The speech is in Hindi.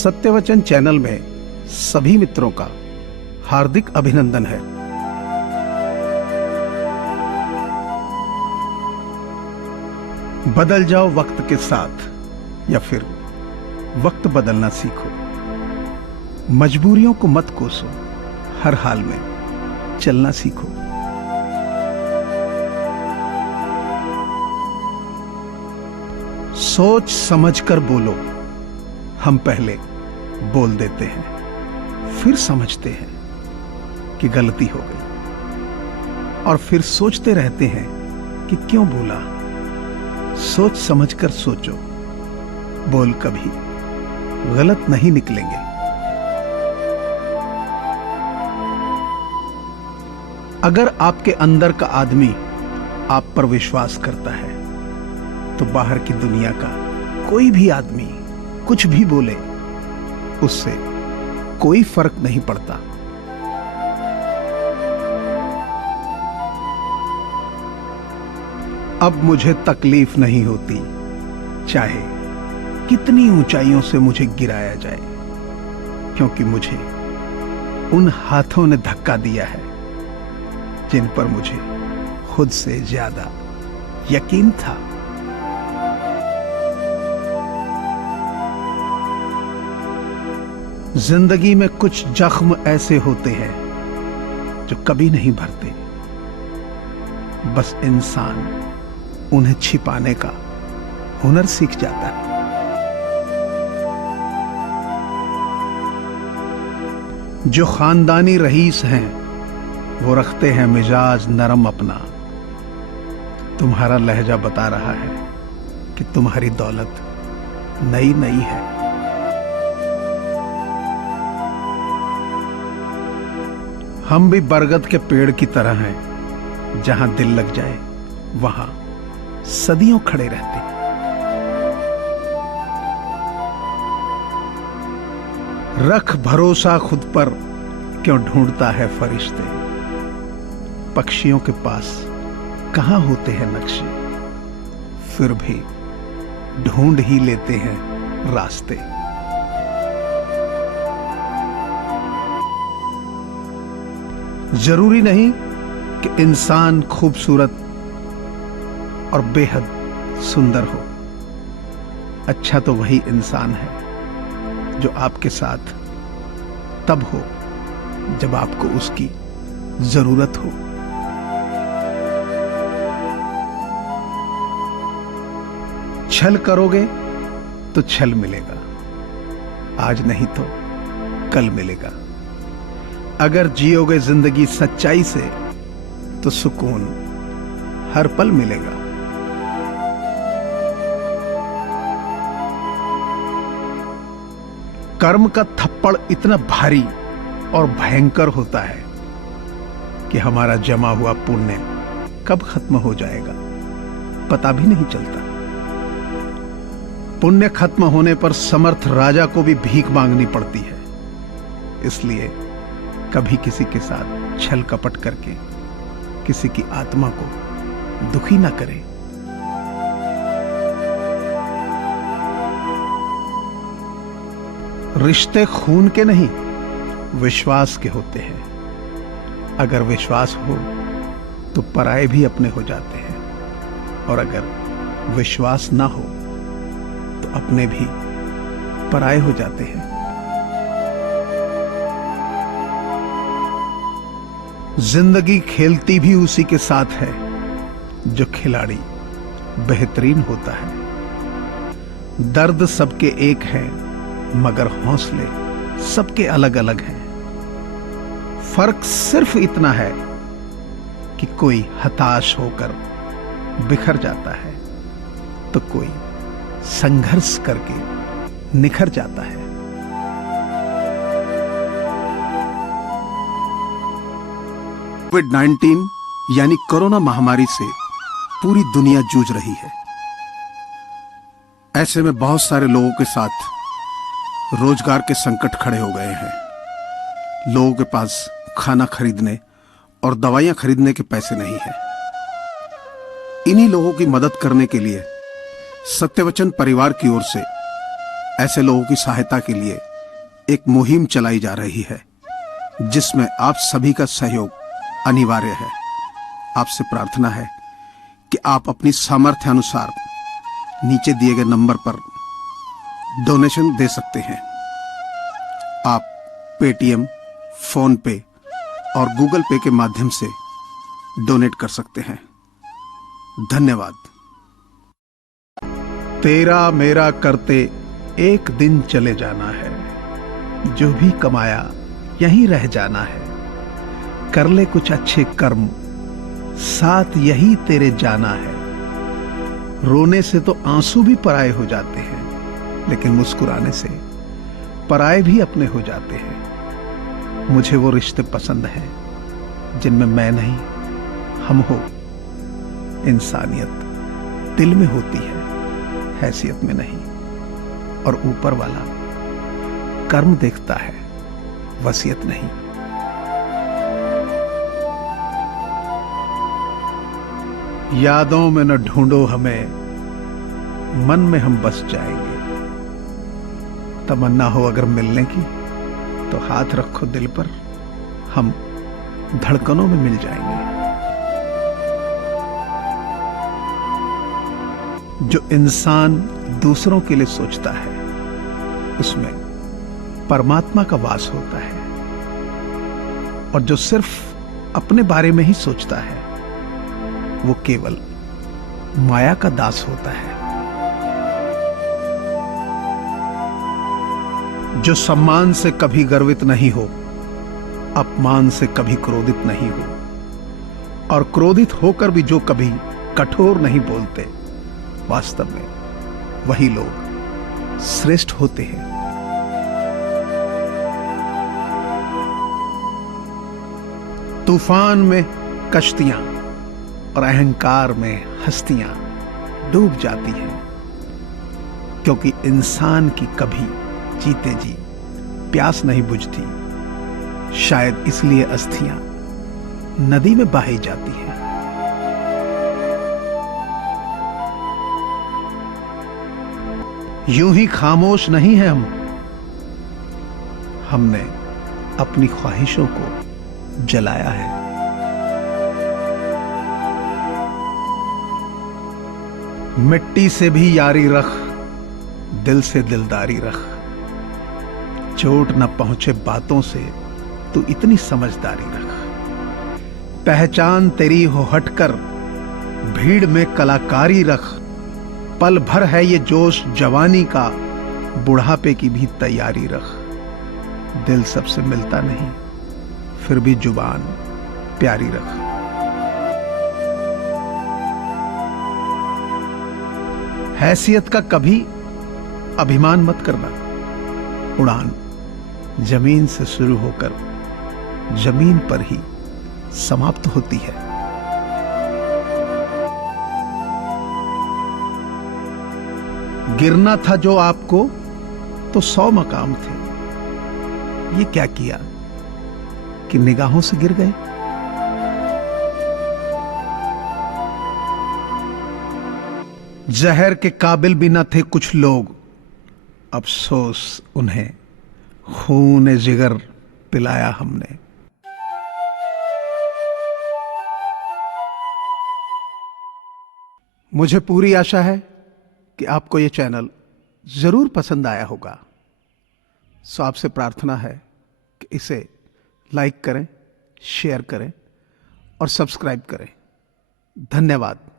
सत्यवचन चैनल में सभी मित्रों का हार्दिक अभिनंदन है। बदल जाओ वक्त के साथ या फिर वक्त बदलना सीखो। मजबूरियों को मत कोसो, हर हाल में चलना सीखो। सोच समझकर बोलो। हम पहले बोल देते हैं, फिर समझते हैं कि गलती हो गई, और फिर सोचते रहते हैं कि क्यों बोला। सोच समझकर सोचो, बोल कभी गलत नहीं निकलेंगे। अगर आपके अंदर का आदमी आप पर विश्वास करता है तो बाहर की दुनिया का कोई भी आदमी कुछ भी बोले उससे कोई फर्क नहीं पड़ता। अब मुझे तकलीफ नहीं होती, चाहे कितनी ऊंचाइयों से मुझे गिराया जाए, क्योंकि मुझे उन हाथों ने धक्का दिया है जिन पर मुझे खुद से ज्यादा यकीन था। जिंदगी में कुछ जख्म ऐसे होते हैं जो कभी नहीं भरते, बस इंसान उन्हें छिपाने का हुनर सीख जाता है। जो खानदानी रईस हैं वो रखते हैं मिजाज नरम अपना। तुम्हारा लहजा बता रहा है कि तुम्हारी दौलत नई नई है। हम भी बरगद के पेड़ की तरह हैं, जहां दिल लग जाए वहां सदियों खड़े रहते। रख भरोसा खुद पर, क्यों ढूंढता है फरिश्ते। पक्षियों के पास कहां होते हैं नक्शे, फिर भी ढूंढ ही लेते हैं रास्ते। जरूरी नहीं कि इंसान खूबसूरत और बेहद सुंदर हो। अच्छा तो वही इंसान है जो आपके साथ तब हो जब आपको उसकी जरूरत हो। छल करोगे तो छल मिलेगा, आज नहीं तो कल मिलेगा। अगर जियोगे जिंदगी सच्चाई से तो सुकून हर पल मिलेगा। कर्म का थप्पड़ इतना भारी और भयंकर होता है कि हमारा जमा हुआ पुण्य कब खत्म हो जाएगा पता भी नहीं चलता। पुण्य खत्म होने पर समर्थ राजा को भी भीख मांगनी पड़ती है। इसलिए कभी किसी के साथ छल कपट करके किसी की आत्मा को दुखी ना करें। रिश्ते खून के नहीं, विश्वास के होते हैं। अगर विश्वास हो तो पराये भी अपने हो जाते हैं, और अगर विश्वास ना हो तो अपने भी पराये हो जाते हैं। जिंदगी खेलती भी उसी के साथ है जो खिलाड़ी बेहतरीन होता है। दर्द सबके एक है मगर हौसले सबके अलग अलग हैं। फर्क सिर्फ इतना है कि कोई हताश होकर बिखर जाता है तो कोई संघर्ष करके निखर जाता है। कोविड-19 यानी कोरोना महामारी से पूरी दुनिया जूझ रही है। ऐसे में बहुत सारे लोगों के साथ रोजगार के संकट खड़े हो गए हैं। लोगों के पास खाना खरीदने और दवाइयां खरीदने के पैसे नहीं है। इन्हीं लोगों की मदद करने के लिए सत्यवचन परिवार की ओर से ऐसे लोगों की सहायता के लिए एक मुहिम चलाई जा रही है जिसमें आप सभी का सहयोग अनिवार्य है। आपसे प्रार्थना है कि आप अपनी सामर्थ्य अनुसार नीचे दिए गए नंबर पर डोनेशन दे सकते हैं। आप पेटीएम, फोन पे और गूगल पे के माध्यम से डोनेट कर सकते हैं। धन्यवाद। तेरा मेरा करते एक दिन चले जाना है, जो भी कमाया यहीं रह जाना है। कर ले कुछ अच्छे कर्म, साथ यही तेरे जाना है। रोने से तो आंसू भी पराये हो जाते हैं, लेकिन मुस्कुराने से पराये भी अपने हो जाते हैं। मुझे वो रिश्ते पसंद हैं जिनमें मैं नहीं, हम हो। इंसानियत दिल में होती है, हैसियत में नहीं। और ऊपर वाला कर्म देखता है, वसीयत नहीं। यादों में न ढूंढो हमें, मन में हम बस जाएंगे। तमन्ना हो अगर मिलने की तो हाथ रखो दिल पर, हम धड़कनों में मिल जाएंगे। जो इंसान दूसरों के लिए सोचता है उसमें परमात्मा का वास होता है, और जो सिर्फ अपने बारे में ही सोचता है वो केवल माया का दास होता है। जो सम्मान से कभी गर्वित नहीं हो, अपमान से कभी क्रोधित नहीं हो, और क्रोधित होकर भी जो कभी कठोर नहीं बोलते, वास्तव में वही लोग श्रेष्ठ होते हैं। तूफान में कश्तियां और अहंकार में हस्तियां डूब जाती हैं, क्योंकि इंसान की कभी जीते जी प्यास नहीं बुझती। शायद इसलिए अस्थियां नदी में बहाई जाती हैं। यूं ही खामोश नहीं है हम, हमने अपनी ख्वाहिशों को जलाया है। मिट्टी से भी यारी रख, दिल से दिलदारी रख। चोट न पहुंचे बातों से तू इतनी समझदारी रख। पहचान तेरी हो हटकर, भीड़ में कलाकारी रख। पल भर है ये जोश जवानी का, बुढ़ापे की भी तैयारी रख। दिल सबसे मिलता नहीं, फिर भी जुबान प्यारी रख। हैसियत का कभी अभिमान मत करना। उड़ान जमीन से शुरू होकर जमीन पर ही समाप्त होती है। गिरना था जो आपको तो 100 मकाम थे, ये क्या किया कि निगाहों से गिर गए। जहर के काबिल भी न थे कुछ लोग, अफसोस उन्हें खून जिगर पिलाया हमने। मुझे पूरी आशा है कि आपको यह चैनल जरूर पसंद आया होगा। सो आपसे प्रार्थना है कि इसे लाइक करें, शेयर करें और सब्सक्राइब करें। धन्यवाद।